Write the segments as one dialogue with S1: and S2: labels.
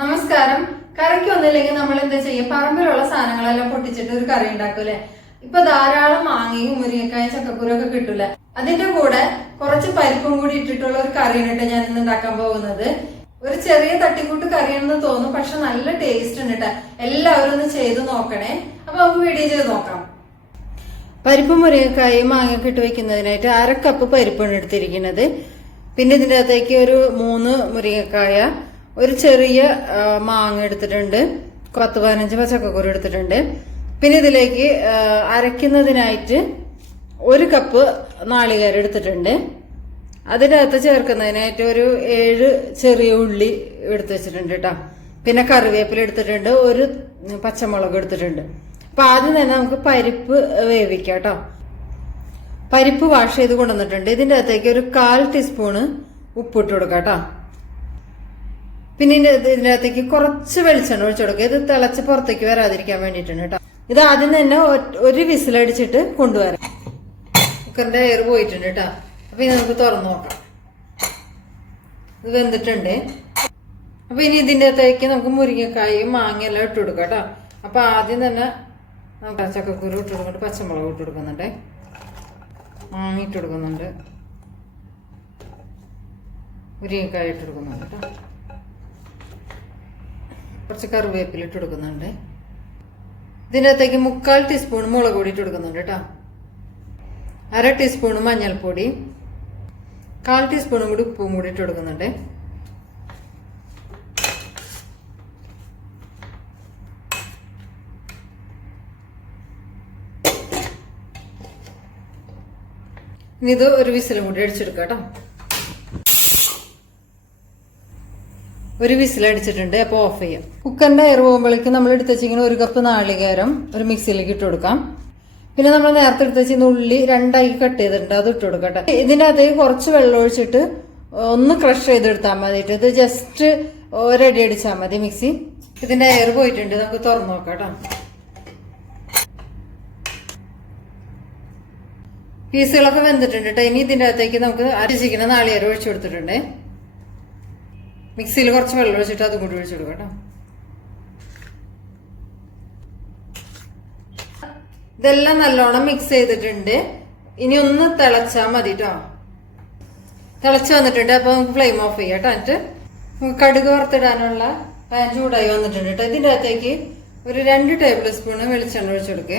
S1: നമസ്കാരം. കറിക്ക് ഒന്നില്ലെങ്കിൽ നമ്മൾ എന്താ ചെയ്യും പറമ്പിലുള്ള സാധനങ്ങളെല്ലാം പൊട്ടിച്ചിട്ട് ഒരു കറി ഉണ്ടാക്കൂലേ ഇപ്പൊ ധാരാളം മാങ്ങയും മുരിങ്ങക്കായും ചക്കക്കുരും ഒക്കെ കിട്ടൂല അതിന്റെ കൂടെ കുറച്ച് പരിപ്പും കൂടി ഇട്ടിട്ടുള്ള ഒരു കറിയാണ് കേട്ടോ ഞാൻ ഇന്ന് ഉണ്ടാക്കാൻ പോകുന്നത്. ഒരു ചെറിയ തട്ടിക്കൂട്ട് കറിയാണെന്ന് തോന്നും പക്ഷെ നല്ല ടേസ്റ്റ് ഉണ്ട് കേട്ടോ. എല്ലാവരും ഒന്ന് ചെയ്ത് നോക്കണേ. അപ്പൊ നമുക്ക് വീഡിയോ ചെയ്ത് നോക്കാം. പരിപ്പ് മുരിങ്ങക്കായും മാങ്ങയൊക്കെ ഇട്ട് വെക്കുന്നതിനായിട്ട് അര കപ്പ് പരിപ്പാണ് എടുത്തിരിക്കുന്നത്. പിന്നെ ഇതിന്റെ അകത്തേക്ക് ഒരു മൂന്ന് മുരിങ്ങക്കായ ഒരു ചെറിയ മാങ്ങ എടുത്തിട്ടുണ്ട്. പത്ത് പതിനഞ്ച് പച്ചക്കക്കുരു എടുത്തിട്ടുണ്ട്. പിന്നെ ഇതിലേക്ക് അരയ്ക്കുന്നതിനായിട്ട് ഒരു കപ്പ് നാളികേരം എടുത്തിട്ടുണ്ട്. അതിനകത്ത് ചേർക്കുന്നതിനായിട്ട് ഒരു ഏഴ് ചെറിയ ഉള്ളി എടുത്തു വെച്ചിട്ടുണ്ട് കേട്ടോ. പിന്നെ കറിവേപ്പില എടുത്തിട്ടുണ്ട്. ഒരു പച്ചമുളക് എടുത്തിട്ടുണ്ട്. അപ്പൊ ആദ്യം തന്നെ നമുക്ക് പരിപ്പ് വേവിക്കാം കേട്ടോ. പരിപ്പ് വാഷ് ചെയ്ത് കൊണ്ടുവന്നിട്ടുണ്ട്. ഇതിന്റെ അകത്തേക്ക് ഒരു കാൽ ടീസ്പൂണ് ഉപ്പിട്ട് കൊടുക്കാം കേട്ടോ. പിന്നെ അകത്തേക്ക് കുറച്ച് വെളിച്ചെണ്ണ ഒഴിച്ചു കൊടുക്കുക. ഇത് തിളച്ച് പുറത്തേക്ക് വരാതിരിക്കാൻ വേണ്ടിയിട്ടാണ് കേട്ടോ. ഇത് ആദ്യം തന്നെ ഒരു വിസിലടിച്ചിട്ട് കൊണ്ടുവരാം. കുക്കറിന്റെ എയർ പോയിട്ടുണ്ട് കേട്ടോ. അപ്പൊ ഇനി നമുക്ക് തുറന്നു നോക്കാം. ഇത് വെന്തിട്ടുണ്ട്. അപ്പൊ ഇനി ഇതിന്റെ അകത്തേക്ക് നമുക്ക് മുരിങ്ങക്കായും മാങ്ങയെല്ലാം ഇട്ട് കൊടുക്കാം കേട്ടോ. അപ്പൊ ആദ്യം തന്നെ നമുക്ക് ചക്കക്കുരു ഇട്ട് കൊടുക്കുന്നുണ്ട്. പച്ചമുളക് ഇട്ട് കൊടുക്കുന്നുണ്ട്. മാങ്ങ ഇട്ട് കൊടുക്കുന്നുണ്ട്. മുരിങ്ങക്കായ ഇട്ട് കൊടുക്കുന്നുണ്ട് കേട്ടോ. കുറച്ച് കറിവേപ്പില ഇട്ട് കൊടുക്കുന്നുണ്ട്. ഇതിനകത്തേക്ക് മുക്കാൽ ടീസ്പൂൺ മുളക് പൊടി ഇട്ട് കൊടുക്കുന്നുണ്ട് കേട്ടോ. അര ടീസ്പൂൺ മഞ്ഞൾപ്പൊടി. കാൽ ടീസ്പൂണും കൂടി ഉപ്പും കൂടി ഇട്ട് കൊടുക്കുന്നുണ്ട്. ഇനി ഇത് ഒരു വിസിലും കൂടി അടിച്ചെടുക്കാം കേട്ടോ. ഒരു വിസിൽ അടിച്ചിട്ടുണ്ട് അപ്പോൾ ഓഫ് ചെയ്യാം. കുക്കറിന്റെ എയർ പോകുമ്പോഴേക്ക് നമ്മൾ എടുത്ത് ഒരു കപ്പ് നാളികേരം ഒരു മിക്സിയിലേക്ക് ഇട്ട് കൊടുക്കാം. പിന്നെ നമ്മൾ നേരത്തെ എടുത്ത് ഉള്ളി രണ്ടായി കട്ട് ചെയ്തിട്ടുണ്ട് അത് ഇട്ട് കൊടുക്കട്ടെ. കേട്ടോ ഇതിന്റെ അകത്തേക്ക് കുറച്ച് വെള്ളം ഒഴിച്ചിട്ട് ഒന്ന് ക്രഷ് ചെയ്തെടുത്താൽ മതിയിട്ട് ഇത് ജസ്റ്റ് ഒരടി അടിച്ചാൽ മതി മിക്സി. ഇതിന്റെ എയർ പോയിട്ടുണ്ട് നമുക്ക് തുറന്നു നോക്കാം കേട്ടോ. പീസുകളൊക്കെ വെന്തിട്ടുണ്ട് കേട്ടോ. ഇനി ഇതിന്റെ അകത്തേക്ക് നമുക്ക് അരച്ചിരിക്കുന്ന നാളികേരം ഒഴിച്ചു കൊടുത്തിട്ടുണ്ട്. മിക്സിയിൽ കുറച്ച് വെള്ളം ഒഴിച്ചിട്ട് അതും കൂടി ഒഴിച്ചു കൊടുക്കാം കേട്ടോ. ഇതെല്ലാം നല്ലോണം മിക്സ് ചെയ്തിട്ടുണ്ട്. ഇനി ഒന്ന് തിളച്ചാൽ മതി കേട്ടോ തിളച്ച് വന്നിട്ടുണ്ട് അപ്പൊ നമുക്ക് ഫ്ലെയിം ഓഫ് ചെയ്യാം കേട്ടോ നമുക്ക് കടുക് വറുത്തിടാനുള്ള പാൻ ചൂടായി വന്നിട്ടുണ്ട് കേട്ടോ ഇതിന്റെ അകത്തേക്ക് ഒരു രണ്ട് ടേബിൾ സ്പൂണ് വെളിച്ചെണ്ണ ഒഴിച്ചു കൊടുക്കേ.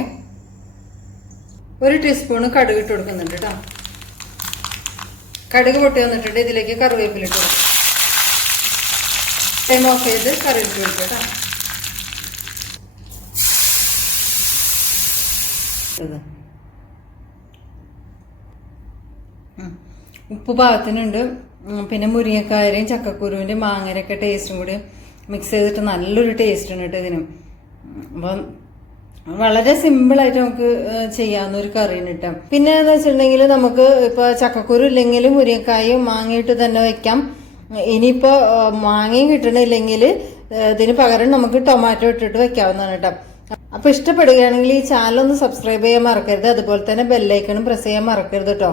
S1: ഒരു ടീസ്പൂണ് കടുക് ഇട്ട് കൊടുക്കുന്നുണ്ട് കേട്ടോ കടുക് പൊട്ടി വന്നിട്ടുണ്ട് ഇതിലേക്ക് കറിവേപ്പിലിട്ട് കൊടുക്കും. ഫ്ലെയിം ഓഫ് ചെയ്ത് കറിവേപ്പില ഇട്ട് കേട്ടോ ഉപ്പ് പാകത്തിനുണ്ട് പിന്നെ മുരിങ്ങക്കായരെയും ചക്കക്കുരുവിന്റെ മാങ്ങരയൊക്കെ ടേസ്റ്റും കൂടി മിക്സ് ചെയ്തിട്ട് നല്ലൊരു ടേസ്റ്റ് ഉണ്ട് കേട്ടോ ഇതിനും. അപ്പം വളരെ സിമ്പിളായിട്ട് നമുക്ക് ചെയ്യാവുന്ന ഒരു കറിയാണ് കേട്ടോ പിന്നെ എന്ന് വെച്ചിട്ടുണ്ടെങ്കിൽ നമുക്ക് ഇപ്പോൾ ചക്കക്കുരു ഇല്ലെങ്കിൽ മുരിങ്ങക്കായും മാങ്ങയിട്ട് തന്നെ വെക്കാം. ഇനിയിപ്പോൾ മാങ്ങയും കിട്ടണില്ലെങ്കിൽ ഇതിന് പകരം നമുക്ക് ടൊമാറ്റോ ഇട്ടിട്ട് വെക്കാവുന്നതാണ് കേട്ടോ. അപ്പോൾ ഇഷ്ടപ്പെടുകയാണെങ്കിൽ ഈ ചാനൽ ഒന്ന് സബ്സ്ക്രൈബ് ചെയ്യാൻ മറക്കരുത്. അതുപോലെ തന്നെ ബെല്ലൈക്കണും പ്രസ് ചെയ്യാൻ മറക്കരുത് കേട്ടോ.